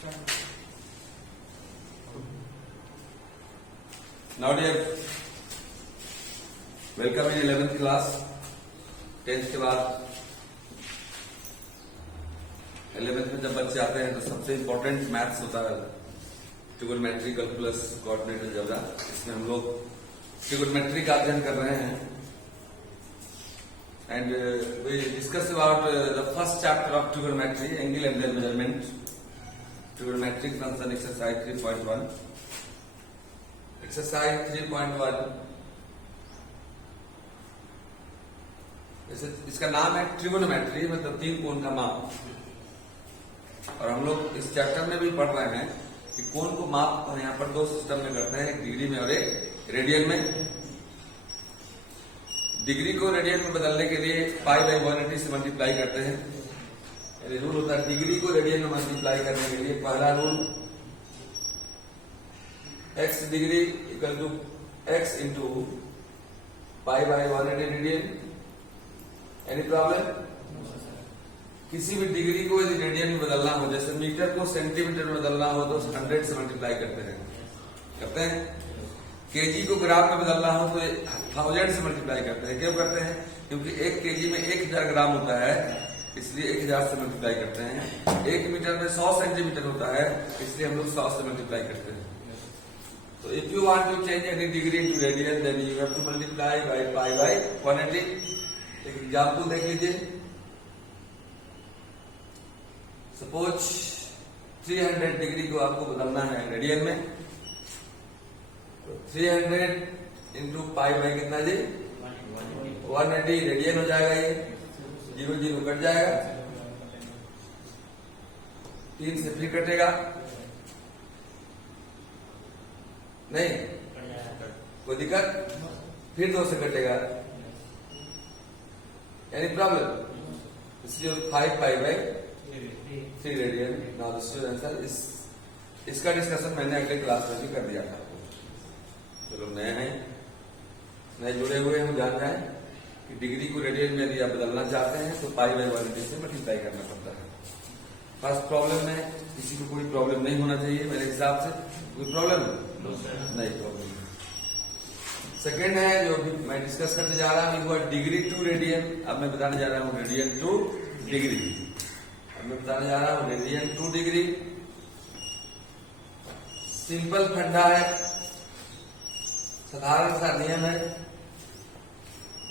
Now dear, welcome in 11th class. 10th के बाद 11th में जब बच्चे आते हैं तो सबसे इम्पोर्टेंट मैथ्स होता है ट्रिगोनोमेट्री, कैलकुलस, कोऑर्डिनेट अलजेब्रा। इसमें हम लोग ट्रिगोनोमेट्री का अध्ययन कर रहे हैं and we discuss about the first chapter of trigonometry, angle and their measurement, trigonometric function exercise 3.1। Exercise 3.1 इसका नाम है ट्रिगोनोमेट्री, मतलब तीन कोण का माप। और हम लोग इस चैप्टर में भी पढ़ रहे हैं कि कोण को माप और यहाँ पर दो सिस्टम में करते हैं, एक डिग्री में और एक रेडियन में। डिग्री को रेडियन में बदलने के लिए पाई बाई 180 से मल्टीप्लाई करते हैं। यानी रूल होता है डिग्री को रेडियन में मल्टीप्लाई करने के लिए पहला rule x degree equal to x into pi by 180 radian. Any problem? किसी भी डिग्री को यदि रेडियन में बदलना हो, जैसे मीटर को सेंटीमीटर में बदलना हो तो 100 से मल्टीप्लाई करते हैं। केजी को ग्राम में बदलना हो तो 1000 से मल्टीप्लाई करते हैं। क्यों करते हैं? क्योंकि एक केजी में 1000 ग्राम होता है, इसलिए 1000 से मल्टीप्लाई करते हैं। एक मीटर में 100 सेंटीमीटर होता है, इसलिए हम लोग 100 से मल्टीप्लाई करते हैं। तो if you want to change any degree into radian then you have to multiply by pi by 180। एक एग्जाम्पल देख लीजिए। सपोज 300 डिग्री को आपको बदलना है रेडियन में, तो 300 इंटू पाई बाई कितना जी? 180 रेडियन हो जाएगा। ये 0 0 कट जाएगा, 3 से 3 कटेगा नहीं, कोई दिक्कत? फिर 2 से कटेगा, एनी प्रॉब्लम? इसलिए 5 pi by 3 radian. Now this is answer. इसका डिस्कशन मैंने अगले क्लास में भी कर दिया था। जो लोग नए हैं, नए जुड़े हुए हम जान रहे हैं कि डिग्री को रेडियन में यदि आप बदलना चाहते हैं तो पाई बाई 180 से मल्टीप्लाई करना पड़ता है। फर्स्ट प्रॉब्लम में किसी को कोई प्रॉब्लम नहीं होना चाहिए मेरे हिसाब से। कोई प्रॉब्लम नहीं? प्रॉब्लम। सेकेंड है जो भी मैं डिस्कस करने जा रहा हूं, वो डिग्री टू रेडियन। अब मैं बताने जा रहा हूं रेडियन टू डिग्री। अब मैं बताने जा रहा हूं रेडियन टू डिग्री। सिंपल फंडा है, साधारण सा नियम है।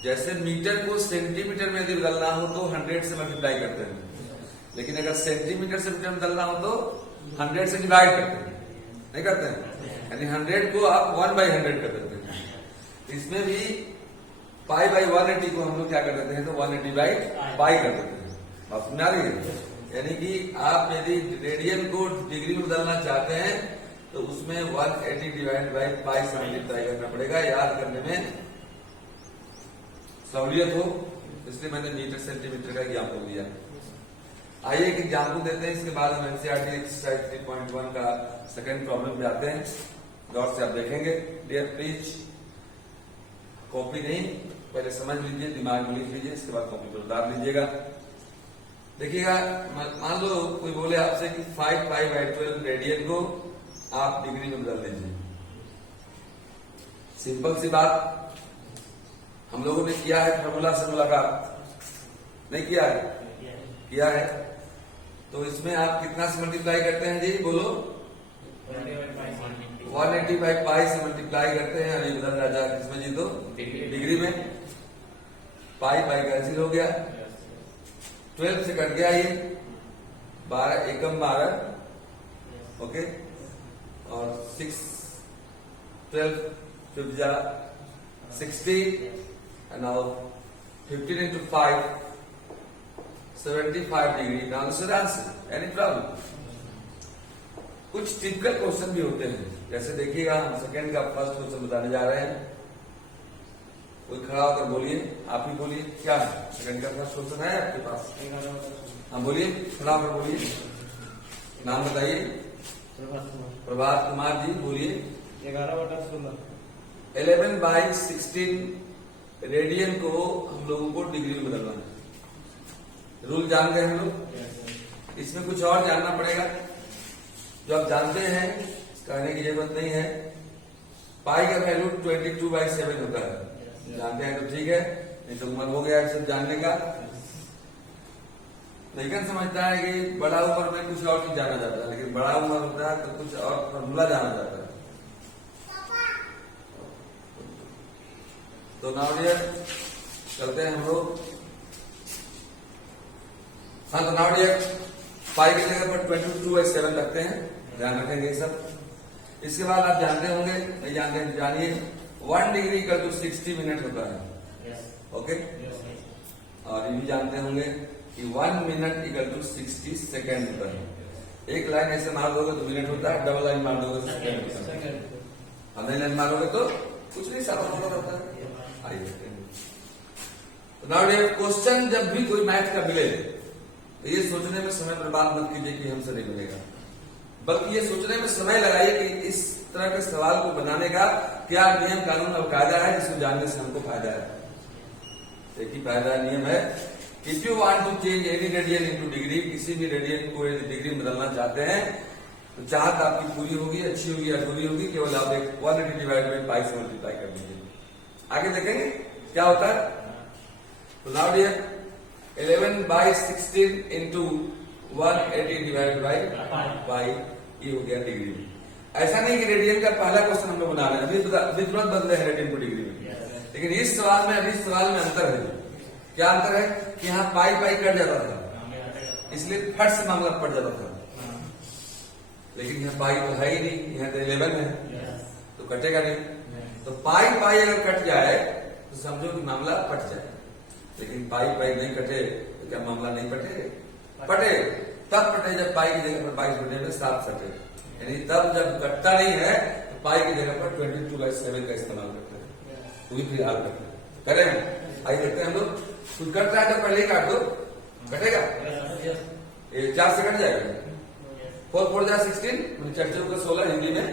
जैसे मीटर को सेंटीमीटर में यदि बदलना हो तो 100 से मल्टीप्लाई करते हैं, लेकिन अगर सेंटीमीटर से मीटर में बदलना हो तो 100 से डिवाइड करते हैं, नहीं करते हैं? यानी 100 को आप 1/100 कर देते हैं। इसमें भी पाई बाई 180 को हम लोग क्या कर देते हैं तो 180 बाई पाई कर देते हैं। बात समझ आ रही है? यानी कि आप यदि रेडियन को डिग्री में बदलना चाहते हैं तो उसमें 180 डिवाइड बाई पाई से मल्टीप्लाई करना पड़ेगा, याद करने में सहूलियत हो, इसलिए मैंने मीटर सेंटीमीटर का एग्जाम्पल दिया। आइए एक एग्जाम्पल देते हैं, इसके बाद हम एनसीईआरटी एक्सरसाइज 3.1 का सेकंड प्रॉब्लम पे आते हैं। गौर से आप देखेंगे। डियर प्लीज कॉपी नहीं, पहले समझ लीजिए, दिमाग में लिख लीजिए, इसके बाद कॉपी पर उतार लीजिएगा। देखिएगा, मान लो कोई बोले आपसे कि 5 पाई बाई 12 रेडियन को आप डिग्री में बदल दीजिए। सिंपल सी बात, हम लोगों ने किया है फॉर्मूला से मुलाकात, नहीं किया है? किया है। तो इसमें आप कितना से मल्टीप्लाई करते हैं जी? बोलो। 180 बाई पाई से मल्टीप्लाई करते हैं। अभी बदल रहा है किसमें जी? तो डिग्री में। पाई पाई कैंसिल हो गया, 12 से कट गया ये, 12 एकम 12, ओके। और 6 12 5 जा 60 and now 15 into 5 75 degree. Now this is answer. Any problem? कुछ टिपिकल क्वेश्चन भी होते हैं, जैसे देखिएगा हम सेकंड का फर्स्ट क्वेश्चन बताने जा रहे हैं। कोई खड़ा होकर बोलिए, आप ही बोलिए, क्या है सेकंड का फर्स्ट क्वेश्चन है आपके पास? हाँ बोलिए, खड़ा होकर बोलिए, नाम बताइए। प्रभात कुमार जी, बोलिए। 11/16 रेडियन को हम लोगों को डिग्री में बदलना है। रूल जान गए हम लोग? इसमें कुछ और जानना पड़ेगा। जो आप जानते हैं, कहने की जरूरत नहीं है। पाई का वैल्यू 22/7 होता है, जानते हैं तो ठीक है, नहीं तो उम्र हो गया सब जानने का। लेकिन समझता है कि बड़ा उम्र में कुछ और चीज जाना जाता है, लेकिन बड़ा उम्र होता है तो कुछ और फॉर्मूला जाना जाता है। तो नाउ डियर चलते हैं हम लोग। हाँ, तो नाउ डियर पाई की जगह पर 22/7 रखते हैं, ध्यान रखेंगे ये सब। इसके बाद आप जानते होंगे, नहीं जानते हैं जानिए, 1 डिग्री इक्वल टू 60 मिनट होता है। ओके, और ये भी जानते होंगे कि 1 मिनट इक्वल टू 60 सेकेंड होता है। एक लाइन ऐसे मार दोगे तो मिनट होता है, डबल लाइन मार दोगे तो सेकेंड होता है। अब नई लाइन मारोगे तो कुछ नहीं, सारा होता है। आइए, तो नाउ डियर क्वेश्चन जब भी कोई मैथ का मिले तो ये सोचने में समय बर्बाद मत कीजिए कि हमसे नहीं मिलेगा, बल्कि ये सोचने में समय लगाइए कि इस तरह के सवाल को बनाने का क्या नियम कानून और कायदा है जिसको जानने से हमको फायदा है। एक ही फायदा नियम है, if you want to change any radian into degree, किसी भी रेडियन को यदि डिग्री में बदलना चाहते हैं तो चाहत आपकी पूरी होगी, अच्छी होगी, अधूरी होगी, केवल आप एक 180 डिवाइड बाई पाई से मल्टीप्लाई कर दीजिए। आगे देखेंगे क्या होता है। तो now dear 11/16 into 180 divide by pi, ये हो गया डिग्री में। ऐसा नहीं कि रेडियन का पहला क्वेश्चन हम लोग बना रहे हैं, अभी तुरंत बदले हैं रेडियन को डिग्री में, लेकिन इस सवाल में अंतर है। क्या अंतर है कि यहाँ पाई पाई कट जाता था, इसलिए फट से मामला पड़ जाता था, लेकिन यहाँ पाई तो है ही नहीं, यहाँ तो 11 है तो कटेगा नहीं। तो पाई पाई अगर कट जाए तो समझो कि मामला पट जाए, लेकिन पाई पाई नहीं कटे तो क्या मामला नहीं पटे? पटे, तब पटे जब पाई की जगह पर 22/7 सटे, यानी तब जब कटता नहीं है तो पाई की जगह पर 22/7 का इस्तेमाल करते हैं, वो भी फिर याद रखना करें। आइए देखते हैं हम लोग, कुछ कट रहा है तो पहले ही काट दो, कटेगा, ये 4 से कट जाएगा। 4 4 जा 16, 16 हिंदी में,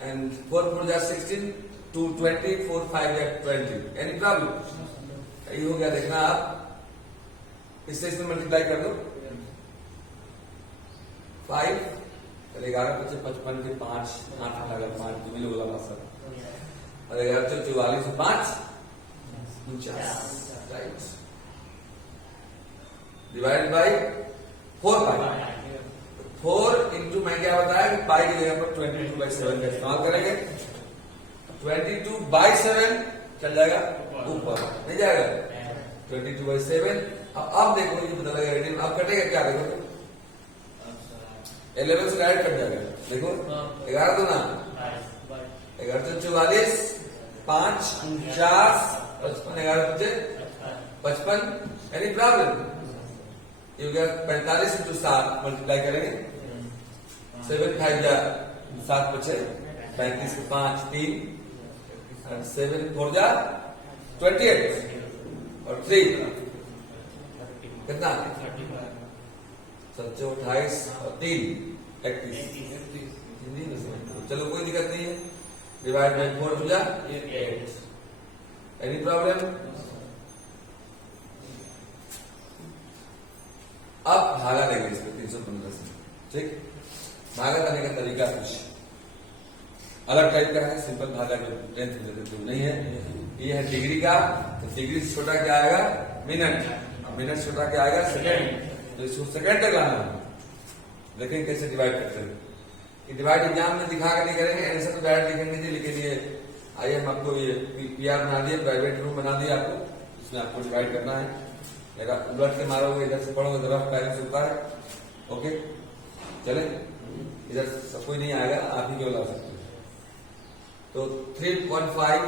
एंड 4 4 जा 16, 2 20, 4 5 जा 20। Any problem? यही हो गया, देखना आप इससे इसमें मल्टीप्लाई कर दो। 5 पहले 11 बच्चे 55 के 5 8 अगर 5 तो मिलो बोला सर, और 11 तो 44 5 49, right, divide by 4 pi. 4 into मैं क्या बताया कि पाई की जगह पर 22/7 का इस्तेमाल करेंगे। 22/7 चल जाएगा ऊपर, नहीं जाएगा 22/7। अब देखो ये बदल गया रेडियन, अब कटेगा क्या? देखो 11 से डायरेक्ट कट जाएगा, देखो 11 2 ना 11 तो 44 5 49 55 11 बचे 55। Any problem? ये हो गया 45 इंटू 7 मल्टीप्लाई करेंगे, 7 5 जा 7 बचे 35 के 5 3, 7 4 जा 28 और 3 कितना? 7 28 और 3 31। हिंदी में समझ, चलो कोई दिक्कत नहीं है। डिवाइड बाई 4 हो जा 8। Any problem? अब भागा देंगे इसमें 315 से, ठीक। भागा करने का तरीका कुछ अलग टाइप का है, सिंपल भागा जो 10th में तो नहीं है। ये है डिग्री का, तो डिग्री से छोटा क्या आएगा? मिनट, मिनट से छोटा क्या आएगा? सेकेंड, तो इसको सेकेंड तक लाना है। देखें कैसे डिवाइड करते हैं। ये डिवाइड एग्जाम में दिखा कर नहीं करेंगे, आंसर तो डायरेक्ट लिखेंगे, लेकिन ये आइए हम आपको ये पीआर बना दिए, प्राइवेट रूम बना दिया आपको, इसमें आपको डिवाइड करना है। मेरा उलट के मारोगे, इधर से पढ़ोगे तो रफ पैरेंट्स होता है। ओके चले, इधर सब कोई नहीं आएगा, आप ही केवल आ सकते हैं। तो 3.5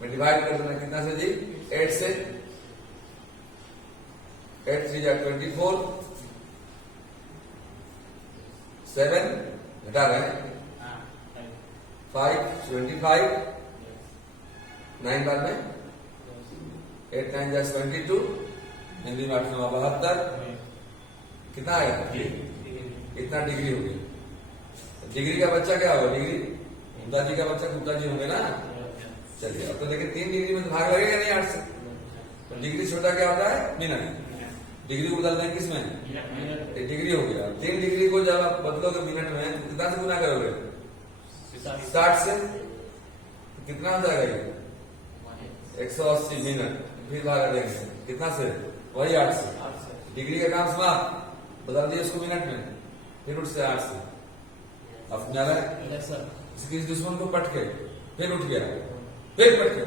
में डिवाइड कर देना कितना से जी? 8 से। 8 3 जा 24, 7 घटा रहे हैं 5 25, 9 बाद में 8 9 जा 22, हिंदी में 8 9 72, कितना आएगा? कितना डिग्री होगी? डिग्री का बच्चा क्या होगा? डिग्री गुप्ता जी का बच्चा गुप्ता जी होंगे ना। चलिए अब तो देखिए 3 डिग्री में तो भाग लगेगा नहीं 8 से, तो डिग्री छोटा क्या होता है? मिनट। डिग्री को बदल दें किसमें? डिग्री हो गया। 3 डिग्री को जब आप बदलोगे मिनट में तो कितना से गुना करोगे? 60 से। तो कितना हो जाएगा ये? 180 मिनट। फिर भागा देंगे कितना से? वही 8 से। डिग्री का काम समाप्त, बदल दिए उसको मिनट में, फिर उठ से 8 से। अब समझा रहा है? किसी दुश्मन को पट के फिर उठ गया, फिर पट के,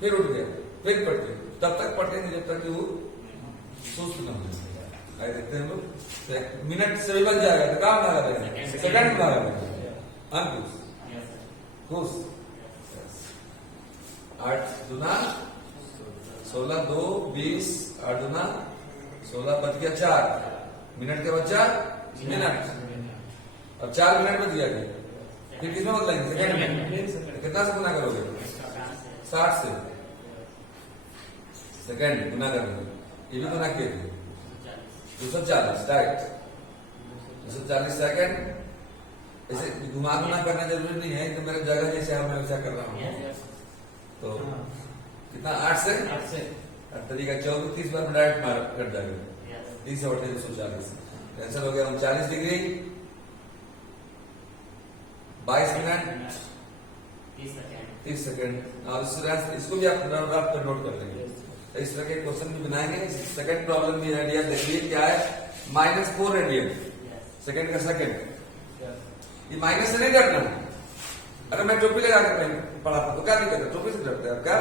फिर उठ गया, फिर पट के, तब तक पटेंगे जब तक कि वो सुस्त न हो जाए। देखते हैं लोग मिनट से भी बच जाएगा तो काम भागा देंगे, सेकंड में भागा देंगे। अंकुश खुश 8 दूना 16, 2 20, 8 दूना 16, बच गया 4 मिनट के बच्चा मिनट। अब 4 मिनट बच गया, फिर किसमें बदलेंगे? सेकंड में। कितना से गुना करोगे? 60 से। सेकंड गुना करोगे, ये भी गुना किए थे 240 राइट। 240 सेकंड। ऐसे घुमा करना जरूरी नहीं है कि मेरे जगह जैसे मैं वैसा कर रहा हूँ। तो कितना? 8 से तरीका 14, 30 बार में डायरेक्ट मार कट जाएगा। 30 और 240 कैंसिल हो गया। 39 डिग्री 22 मिनट 30 सेकंड। और इसको भी आप रफ पर नोट कर लेंगे। इस तरह के क्वेश्चन भी बनाएंगे। सेकंड प्रॉब्लम भी रेडियन देखिए क्या है, -4 रेडियन सेकंड का सेकंड। ये माइनस से नहीं डरना। अगर मैं टोपी लगा कर पढ़ाता तो क्या नहीं करता? टोपी से डरते हैं क्या?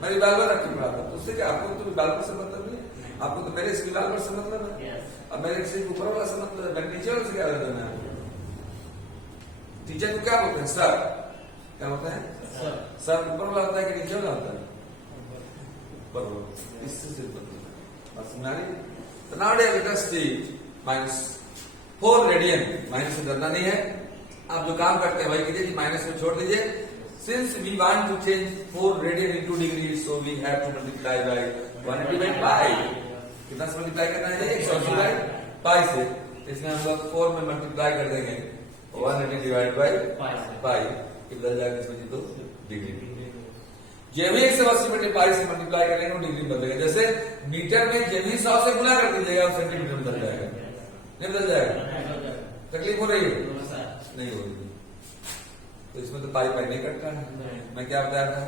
मैं रिवाल्वर रख के पढ़ाता तो उससे क्या? आपको तो रिवाल्वर से मतलब नहीं, आपको तो मेरे रिवाल्वर से मतलब है। अब मेरे से ऊपर वाला से मतलब है, मैं नीचे वाले से क्या लेना है? टीचर को क्या बोलते हैं? सर। क्या बोलते हैं? सर ऊपर वाला होता है कि नीचे वाला होता है? इससे सिर्फ -4 रेडियन। माइनस से डरना नहीं है, आप जो काम करते हैं वही कीजिए, माइनस को छोड़ दीजिए। Since we want to change 4 radian into degree, so we have to multiply by 180 by pi. कितना से मल्टीप्लाई करना है? 180 बाय पाई से। इसमें हम लोग 4 में मल्टीप्लाई कर देंगे 180 डिवाइड बाय पाई। बदल जाएगा इसमें तो डिग्री। जब भी 180 में पाई से मल्टीप्लाई करेंगे वो डिग्री बदलेगा। जैसे मीटर में जब भी 100 से गुना कर दीजिएगा सेंटीमीटर में बदल जाएगा। नहीं बदल जाएगा? तकलीफ हो रही है? नहीं हो रही। तो इसमें तो पाई नहीं कटता है। मैं क्या बताया था?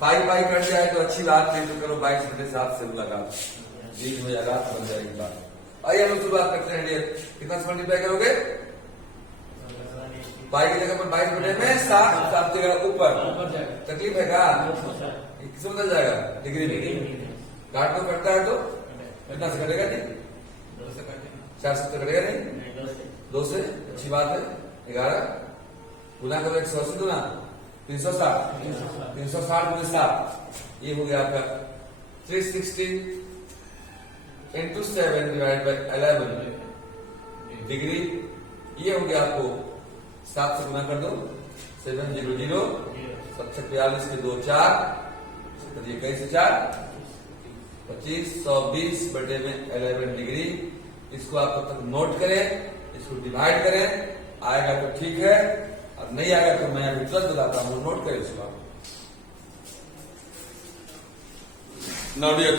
पाई कट जाए तो अच्छी बात, नहीं तो करो 22/7 से मुलाकात, 20 हो जाएगा, बन जाएगी बात। आइए हम शुरुआत करते हैं डियर। कितना से मल्टीप्लाई करोगे? पाई की जगह पर 22/7 7 जगह ऊपर। तकलीफ है क्या? किस बदल जाएगा? डिग्री में। काट तो कटता है तो कितना से कटेगा? नहीं 4 से तो कटेगा नहीं, 2 से। अच्छी बात है। 11 गुना करो 180 गुना 360 गुना 7, ये हो गया आपका 360 into 7 डिवाइड बाय 11 डिग्री। ये हो गया आपको 7 से गुना कर दो 700 742 के 2 4 21 4 25 120 बटे में 11 डिग्री। इसको आप तब तक नोट करें, इसको डिवाइड करें, आएगा तो ठीक है, अब नहीं आएगा तो मैं अभी तुरंत बताता हूं, नोट करें इसको आप। नाउ डियर,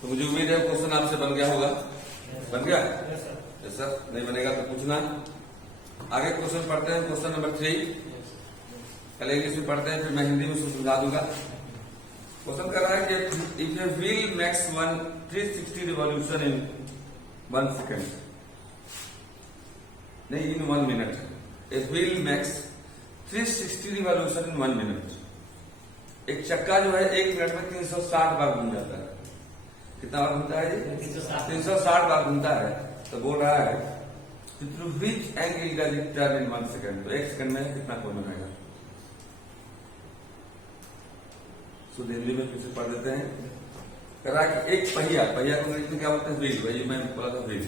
तो मुझे उम्मीद है क्वेश्चन आपसे बन गया होगा। बन गया? सर नहीं बनेगा तो पूछना। आगे क्वेश्चन पढ़ते हैं, क्वेश्चन नंबर 3। पहले इंग्लिश में पढ़ते हैं, फिर मैं हिंदी में उसको समझा दूंगा। क्वेश्चन कर रहा है कि if a wheel makes 360 revolution in 1 second, नहीं इन 1 minute, a wheel makes 360 revolution in 1 minute. एक चक्का जो है 1 मिनट में 360 बार घूम जाता है। कितना बार घूमता है? 360 बार घूमता है। तो बोल रहा है through which angle does it turn in 1 second. तो 1 सेकंड में कितना कोण बनाएगा? सो दिल्ली में फिर से पढ़ देते हैं। कह रहा है कि एक पहिया को अंग्रेजी में क्या बोलते हैं? व्हील। वही मैं बोला था व्हील।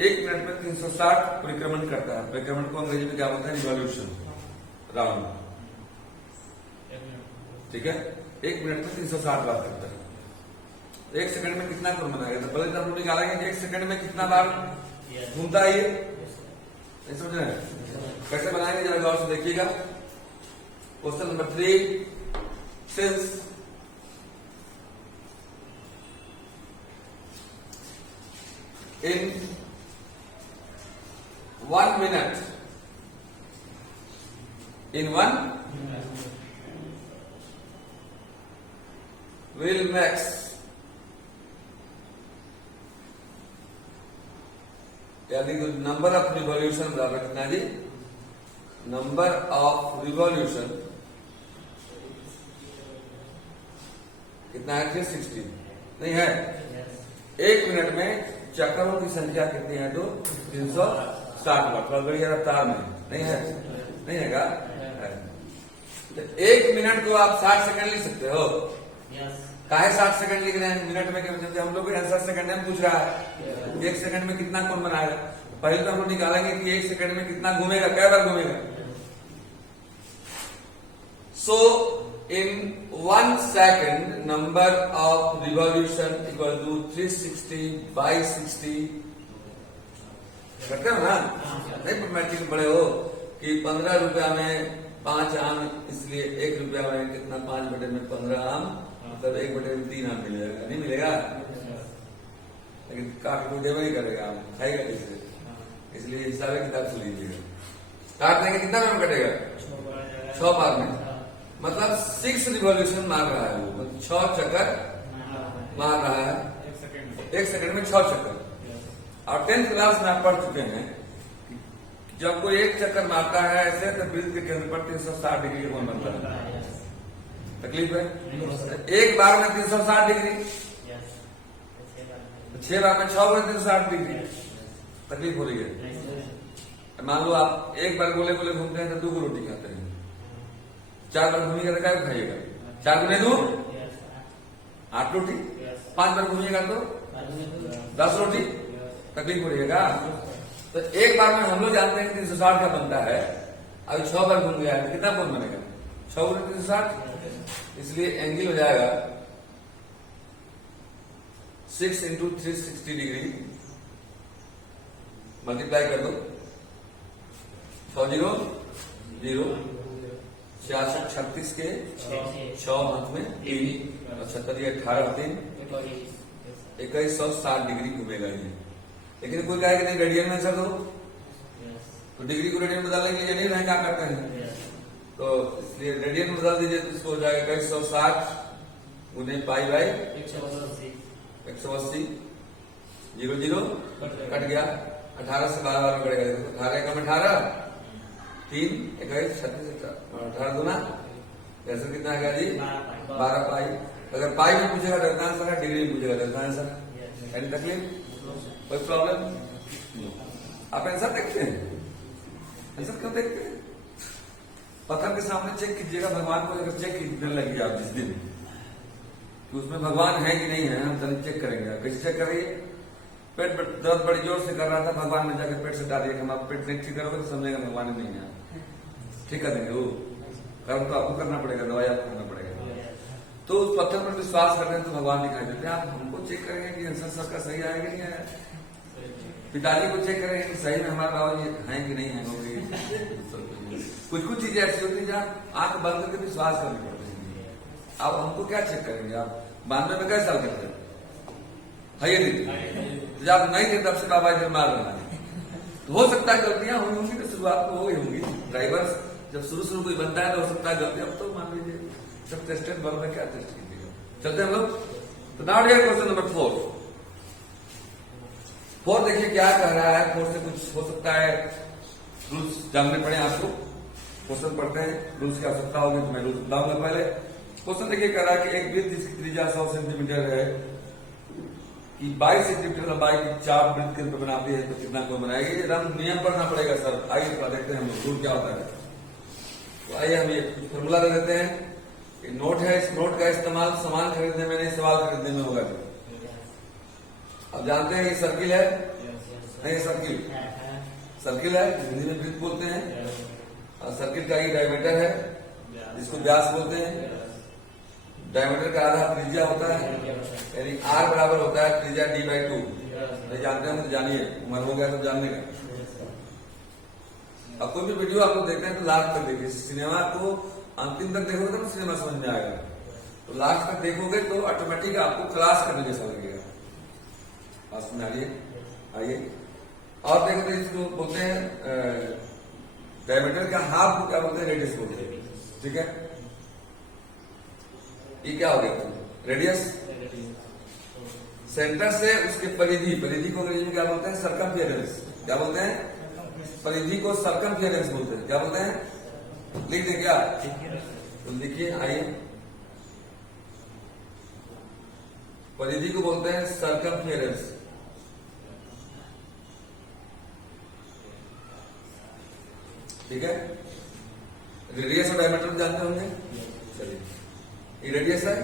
1 मिनट में 360 परिक्रमण करता है। परिक्रमण को अंग्रेजी में क्या बोलते हैं? Revolution, round. ठीक है, 1 मिनट में 360 बार करता है। 1 सेकंड में कितना कोण बनाएगा? तो पहले हम लोग निकालेंगे कि 1 सेकंड में कितना बार घूमता है ये। समझ रहे हैं कैसे बनाएंगे? जरा गौर से देखिएगा। Question number 3, since in 1 minute, in 1 will max यानी कि नंबर ऑफ रिवॉल्यूशन बराबर कितना जी, नंबर ऑफ रिवॉल्यूशन कितना है 360 नहीं है। एक मिनट में चक्करों की संख्या कितनी है तो 360 बार, थोड़ा बढ़िया रफ्तार में नहीं है, नहीं है क्या? तो एक मिनट को आप 60 सेकंड लिख सकते हो। काहे 60 सेकंड लिख रहे हैं मिनट में? क्या हम लोग 60 सेकंड में पूछ रहा है एक सेकंड में कितना कौन बनाएगा। पहले तो हम लोग निकालेंगे कि एक सेकंड में कितना घूमेगा, कै बार घूमेगा। सो in 1 second number of revolution equal to 360 by 60 करते हो ना? नहीं मैट्रिक बड़े हो कि 15 रुपया में 5 आम, इसलिए 1 रुपया में कितना 5 बटे में 15 आम, मतलब 1 बटे में 3 आम मिलेगा, नहीं मिलेगा? लेकिन काट को देवा ही करेगा, आम खाएगा कैसे? इसलिए हिसाब किताब सुन लीजिएगा। काट देंगे कितना में कटेगा? 6 बार में, मतलब 6 रिवॉल्यूशन मार रहा है वो, मतलब 6 चक्कर मार रहा है एक सेकंड में 6 चक्कर। और 10th क्लास में आप पढ़ चुके हैं जब कोई एक चक्कर मारता है ऐसे तो वृत्त के केंद्र पर 360 डिग्री का कोण बनता है। तकलीफ है? एक बार में 360 डिग्री, 6 बार में 6 गुणे 360 डिग्री, तकलीफ हो रही है। मान लो आप एक बार गोले गोले घूमते हैं तो 2 रोटी खाते हैं, 4 बार घूमिएगा तो क्या खाइएगा? 4 गुने 2 8 रोटी, 5 बार घूमिएगा तो 10 रोटी, तकलीफ हो रही है। तो एक बार में हम लोग जानते हैं कि 360 का बनता है, अभी 6 बार घूम गया है कितना कौन बनेगा? 6 गुने 360, इसलिए एंगल हो जाएगा 6 इंटू 360 डिग्री, मल्टीप्लाई कर दो, 6 0 0 66 36 के 6 हाथ में 3 और 76 18 3 2160 डिग्री घूमेगा ये। लेकिन कोई कहे कि नहीं रेडियन में आंसर दो, तो डिग्री को रेडियन बदलने के लिए नहीं रहे क्या करते हैं, तो इसलिए रेडियन में बदल दीजिए तो इसको हो जाएगा 2160 गुने पाई बाई 180 0 0 कट गया, 18 से 12 बार कटेगा, 18 कम 18 3 21 36 18 गुना ऐसा कितना आ गया जी 12 पाई। अगर पाई में पूछेगा तो इतना आंसर है, डिग्री में पूछेगा तो इतना आंसर है। एनी तकलीफ, कोई प्रॉब्लम? आप आंसर देखते हैं? आंसर क्यों देखते हैं? पत्थर के सामने चेक कीजिएगा, भगवान को अगर चेक करने लगी आप जिस दिन कि उसमें भगवान है कि नहीं है, हम तनिक चेक करेंगे। कैसे चेक करेंगे? पेट दर्द बड़ी जोर से कर रहा था, भगवान ने जाकर पेट से डाल दिया, हम आप पेट नहीं ठीक करोगे तो समझेगा भगवान नहीं है, ठीक कर देंगे। वो कर्म तो आपको करना पड़ेगा, दवाई आपको करना पड़ेगा। तो उस पत्थर पर विश्वास करते हैं तो भगवान दिखाई देते हैं। आप हमको चेक करेंगे कि आंसर सबका सही आएगा नहीं आया, पिताजी को चेक करेंगे कि सही में हमारा बाबा जी है कि नहीं है। कुछ कुछ चीजें ऐसी होती है जहाँ आंख बंद करके विश्वास करनी पड़ती है। अब हमको क्या चेक करेंगे? आप 92 में कैसे साल करते है ये नहीं, जब नहीं थे तब से बाबा इधर मार रहा है। तो हो सकता है गलतियां हुई होंगी, तो शुरुआत में हो गई होंगी। ड्राइवर जब शुरू कोई बनता है तो हो सकता है गलती, अब तो मान लीजिए सब टेस्टेड वर्ग में क्या टेस्ट कीजिएगा। चलते हैं हम लोग। तो नाउ डियर क्वेश्चन नंबर 4 देखिए क्या कह रहा है। 4 से कुछ हो सकता है रूल्स जानने पड़े आपको। क्वेश्चन पढ़ते हैं, रूल्स की आवश्यकता होगी तो मैं रूल्स बताऊंगा। पहले क्वेश्चन देखिए कह रहा है कि एक वृत्त जिसकी त्रिज्या 100 सेंटीमीटर है कि 22 सेंटीमीटर लंबाई की चाप वृत्त के रूप में बनाती है तो कितना कोण बनाएगी? रंग नियम पढ़ना पड़ेगा सर। आइए थोड़ा देखते हैं हम लोग रूल क्या होता है। तो आइए हम ये फॉर्मूला दे देते हैं। नोट है, इस नोट का इस्तेमाल सामान खरीदने में नहीं सवाल खरीदने में होगा। अब जानते हैं ये सर्किल है, नहीं सर्किल है हिंदी में वृत्त बोलते हैं। और सर्किल का ये डायमीटर है जिसको व्यास बोलते हैं। डायमीटर का आधा त्रिज्या होता है, यानी R बराबर होता है त्रिज्या D/2। नहीं जानते हैं तो जानिए, उम्र हो गया तो जानने का। अब कोई भी वीडियो आप लोग देखते हैं तो लास्ट तक देखिए। सिनेमा को अंतिम तक देखोगे तो सिनेमा समझ में आएगा, तो लास्ट तक देखोगे तो ऑटोमेटिक आपको क्लास करने जैसा लगेगा। बात समझ आ रही है? आइए और देखो तो इसको बोलते हैं डायमीटर का हाफ को क्या बोलते हैं? रेडियस बोलते हैं। ठीक है, ये क्या हो गया? रेडियस। सेंटर से उसके परिधि को अंग्रेजी में क्या बोलते हैं? सर्कमफियरेंस। क्या बोलते हैं? परिधि को सर्कमफियरेंस बोलते हैं। क्या बोलते हैं? लिख दे क्या? तो लिखिए, आइए। परिधि को बोलते हैं सर्कमफियरेंस। ठीक है, रेडियस और डायमीटर जानते होंगे। चलिए, ये रेडियस है,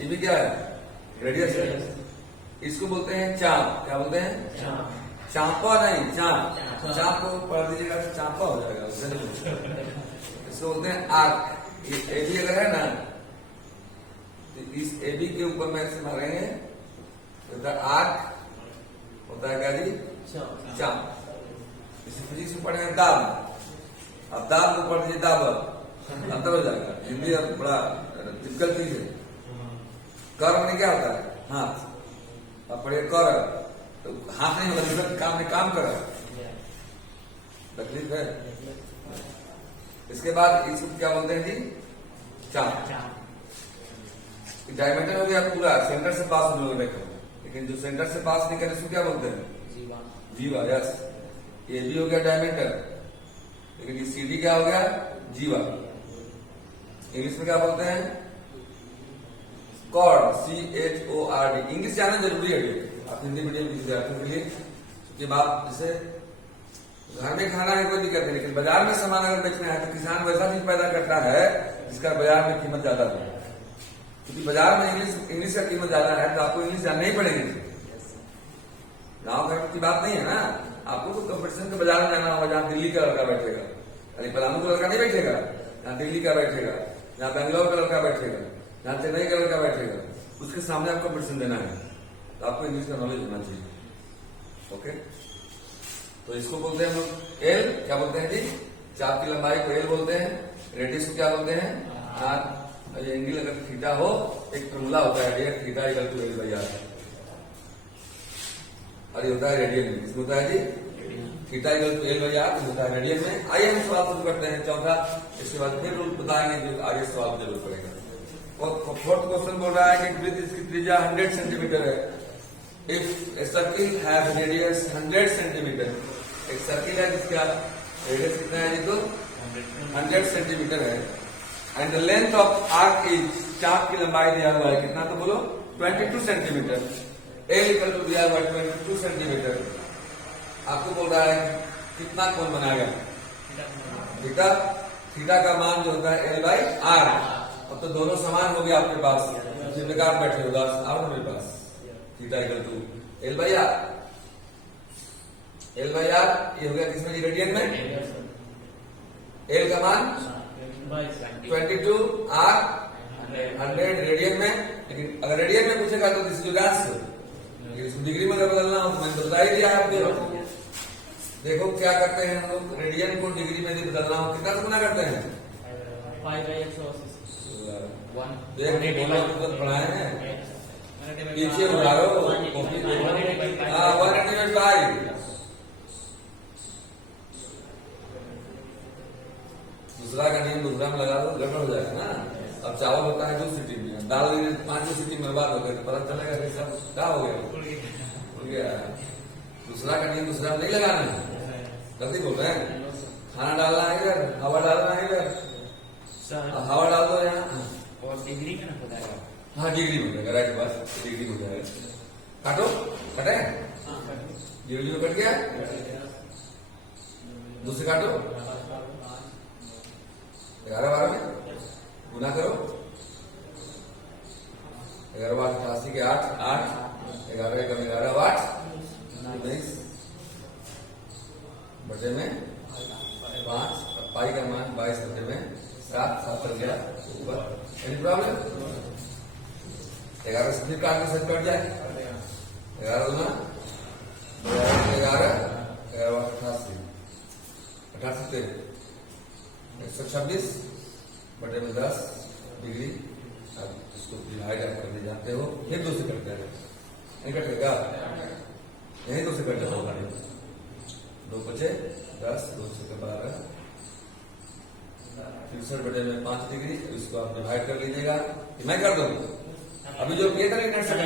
ये भी क्या है? रेडियस है। इसको बोलते हैं चाप। क्या बोलते हैं? चापा नहीं, चाप। चाप को पढ़ दीजिएगा तो चापा हो जाएगा। इसको बोलते हैं आर्क। ये एबी अगर है ना, तो इस एबी के ऊपर में ऐसे मारेंगे तो आर्क होता है क्या जी? चाप। इसे फिजिक्स में पढ़े दाब। अब दाब को पढ़ दीजिए दाब, अंतर हो जाएगा। हिंदी अब बड़ा डिफिकल्ट चीज है। कर में क्या होता है? हाथ। अब पढ़िए कर, तो हाथ नहीं होगा, काम में काम कर। तकलीफ है। इसके बाद इसको क्या बोलते हैं जी? चाप। डायमीटर हो गया पूरा, सेंटर से पास होने लगे, लेकिन जो सेंटर से पास नहीं करे उसको क्या बोलते हैं? जीवा। यस, ये भी हो गया डायमीटर, लेकिन ये सीडी क्या हो गया? जीवा। इंग्लिश में क्या बोलते हैं? कॉर्ड। CHORD। इंग्लिश जानना जरूरी है आप हिंदी मीडियम के विद्यार्थियों के लिए, क्योंकि आप जैसे घर में खाना है कोई दिक्कत नहीं, लेकिन बाजार में सामान अगर बेचना है तो किसान वैसा चीज पैदा करता है जिसका बाजार में कीमत ज्यादा है। क्योंकि बाजार में इंग्लिश का कीमत ज्यादा है, तो आपको इंग्लिश जानना ही पड़ेगी। गाँव घर की बात नहीं है ना, आपको तो कंपटीशन के बाजार में जाना होगा, जहाँ दिल्ली का लड़का बैठेगा। अरे पलामू का लड़का नहीं बैठेगा, जहाँ दिल्ली का बैठेगा, जहाँ बेंगलोर का लड़का बैठेगा, जहाँ चेन्नई का लड़का बैठेगा, उसके सामने आपको कंपटीशन देना है, तो आपको इंग्लिश का नॉलेज होना चाहिए। ओके, तो इसको बोलते हैं हम लोग एल। क्या बोलते हैं जी? चाप की लंबाई को एल बोलते हैं। रेडियस को क्या बोलते हैं? आर। एंगल अगर थीटा हो, एक फॉर्मूला होता है theta equal to L by R, और ये होता है रेडियन में। इसमें होता है जी theta equal to L by R, होता है रेडियन में। आइए हम सवाल शुरू करते हैं चौथा, इसके बाद फिर रूल बताएंगे जो आगे सवाल जरूर पड़ेगा। और फोर्थ क्वेश्चन बोल रहा है कि वृत्त इसकी त्रिज्या 100 सेंटीमीटर है। If a circle have radius 100 centimetre, एक सर्किल है जिसका रेडियस कितना है जी? तो 100 सेंटीमीटर है। And the length of arc is, चाप की लंबाई दिया हुआ है कितना? तो बोलो 22 सेंटीमीटर। एल इक्वल टू दिया हुआ 22 सेंटीमीटर। आपको बोल रहा है कितना कोण बनाएगा? थीटा। थीटा का मान जो होता है एल बाई आर। अब तो दोनों समान हो गया आपके पास, बेकार बैठे हो दास, आओ मेरे पास। Theta equal to L by R. L by R ये हो गया किसमें? रेडियन में। एल का मान 22, आर 100 रेडियन में। लेकिन अगर रेडियन में पूछेगा तो दिस इज इसको डिग्री में बदलना हो तो मैंने बता ही दिया आपको। देखो क्या करते हैं हम लोग, रेडियन को डिग्री में यदि बदलना हो कितना गुना करते हैं? 5/180 पढ़ाए हैं, पीछे उड़ाओ कॉपी। हाँ 185। दूसरा का नियम दूसरा में लगा दो, गड़बड़ हो जाएगा ना। अब चावल होता है 2 सीटी में, दाल 5 सीटी में बर्बाद हो गया, तो पता चलेगा कि सब क्या हो गया? हो गया। दूसरा का नियम दूसरा में नहीं लगाना है, गलती बोल रहे हैं। खाना डालना है इधर, हवा डालना है इधर, हवा डाल दो यहाँ, और डिग्री में ना हो जाएगा। हाँ डिग्री हो जाएगा, राइट बात, डिग्री हो जाएगा। काटो, कटे, डिग्री में कट गया, दूसरे काटो, 11/12 में गुना करो, 11/88 के 8, 11 कम 11/8 19 बटे में 5, पाई का मान 22 बटे में 7 कर गया ऊपर। Any problem? 11 से फिर काटने से कट जाए, 11 गुना 11 88 126 बटे में 10 डिग्री। अब इसको डिवाइड आप करने जाते हो, फिर दूसरे करते हैं, नहीं कटेगा। यही 2 से कट जाता होगा। 2 बचे 10, 2 से 12, 63 बटे में 5 डिग्री। इसको आप डिवाइड कर लीजिएगा। मैं कर दूँ अभी जो किए करेंगे नेक्स्ट कर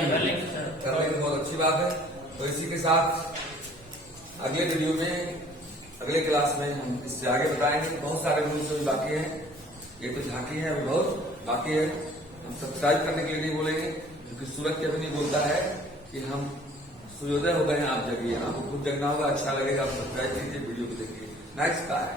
लेंगे, बहुत अच्छी बात है। तो इसी के साथ अगले वीडियो में, अगले क्लास में हम इससे आगे बताएंगे। बहुत सारे रूल्स अभी बाकी हैं, ये तो झांकी है, अभी बहुत बाकी है। हम सब्सक्राइब करने के लिए नहीं बोलेंगे, क्योंकि सूरज कभी नहीं बोलता है कि हम सूर्योदय हो गए हैं, आप जगिए। आपको खुद जगना होगा, अच्छा लगेगा, आप सब्सक्राइब कीजिए, वीडियो को देखिए। Next bye.